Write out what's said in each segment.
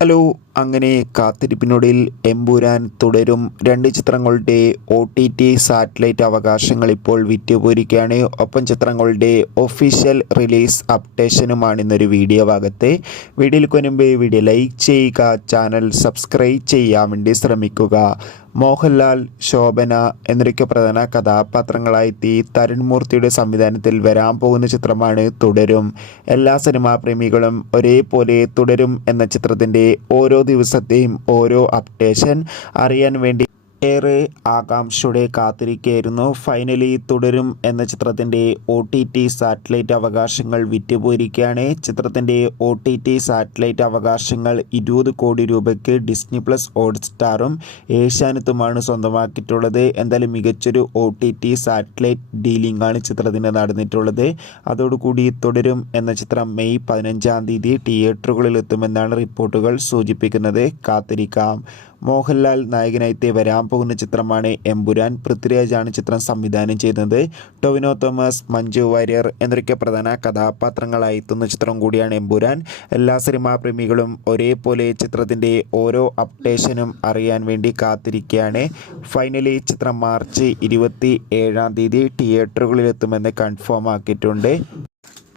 Hello. അങ്ങനെ കാത്തിരിപ്പിനൊടുവിൽ എമ്പുരാൻ തുടരും രണ്ട് ചിത്രങ്ങളുടെ OTT സാറ്റലൈറ്റ് അവകാശങ്ങൾ ഇപ്പോൾ വിറ്റുപോയിരിക്കുകയാണ്. ഒപ്പം ചിത്രങ്ങളുടെ ഒഫീഷ്യൽ റിലീസ് അപ്ഡേഷനുമാണ് ഇന്നൊരു വീഡിയോ ഭാഗത്ത്. വീഡിയോയിലേക്ക് മുൻപ് വീഡിയോ ലൈക്ക് ചെയ്യുക, ചാനൽ സബ്സ്ക്രൈബ് ചെയ്യാൻ വേണ്ടി ശ്രമിക്കുക. മോഹൻലാൽ, ശോഭന എന്നൊക്കെ പ്രധാന കഥാപാത്രങ്ങളായെത്തി തരുൺ മൂർത്തിയുടെ സംവിധാനത്തിൽ വരാൻ പോകുന്ന ചിത്രമാണ് തുടരും. എല്ലാ സിനിമാ പ്രേമികളും ഒരേപോലെ തുടരും എന്ന ചിത്രത്തിൻ്റെ ഓരോ ദിവസത്തെയും ഓരോ അപ്ഡേഷൻ അറിയാൻ വേണ്ടി ഏറെ ആകാംക്ഷയോടെ കാത്തിരിക്കുകയായിരുന്നു. ഫൈനലി തുടരും എന്ന ചിത്രത്തിൻ്റെ OTT സാറ്റലൈറ്റ് അവകാശങ്ങൾ വിറ്റുപോയിരിക്കുകയാണ്. ചിത്രത്തിൻ്റെ OTT സാറ്റലൈറ്റ് അവകാശങ്ങൾ 20 കോടി രൂപയ്ക്ക് ഡിസ്നി പ്ലസ് ഹോട്ട്സ്റ്റാറും ഏഷ്യാനെറ്റുമാണ് സ്വന്തമാക്കിയിട്ടുള്ളത്. എന്തായാലും മികച്ചൊരു OTT സാറ്റലൈറ്റ് ഡീലിംഗ് ആണ് ചിത്രത്തിന് നടന്നിട്ടുള്ളത്. അതോടുകൂടി തുടരും എന്ന ചിത്രം മെയ് 15-ാം തീയതി തിയേറ്ററുകളിൽ എത്തുമെന്നാണ് റിപ്പോർട്ടുകൾ സൂചിപ്പിക്കുന്നത്. കാത്തിരിക്കാം. മോഹൻലാൽ നായകനായി വരാൻ പോകുന്ന ചിത്രമാണ് എമ്പുരാൻ. പൃഥ്വിരാജാണ് ചിത്രം സംവിധാനം ചെയ്യുന്നത്. ടൊവിനോ തോമസ്, മഞ്ജു വാര്യർ എന്നൊക്കെ പ്രധാന കഥാപാത്രങ്ങളായി എത്തുന്ന ചിത്രം കൂടിയാണ് എമ്പുരാൻ. എല്ലാ സിനിമാ പ്രേമികളും ഒരേപോലെ ചിത്രത്തിൻ്റെ ഓരോ അപ്ഡേഷനും അറിയാൻ വേണ്ടി കാത്തിരിക്കുകയാണ്. ഫൈനലി ചിത്രം മാർച്ച് 27-ാം തീയതി തിയേറ്ററുകളിലെത്തുമെന്ന് കൺഫേം ആക്കിയിട്ടുണ്ട്.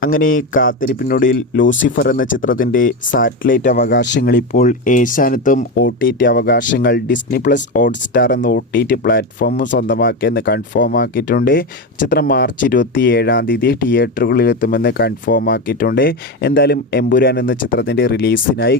അങ്ങനെ കാത്തിരിപ്പിനൊടുവിൽ ലൂസിഫർ എന്ന ചിത്രത്തിൻ്റെ സാറ്റലൈറ്റ് അവകാശങ്ങൾ ഇപ്പോൾ ഏഷ്യാനെറ്റും OTT അവകാശങ്ങൾ ഡിസ്നി പ്ലസ് ഹോട്ട്സ്റ്റാർ എന്ന OTT പ്ലാറ്റ്ഫോമും സ്വന്തമാക്കിയെന്ന് കൺഫേം ആക്കിയിട്ടുണ്ട്. ചിത്രം മാർച്ച് 27-ാം തീയതി തിയേറ്ററുകളിലെത്തുമെന്ന് കൺഫേം ആക്കിയിട്ടുണ്ട്. എന്തായാലും എമ്പുരാൻ എന്ന ചിത്രത്തിൻ്റെ റിലീസിനായി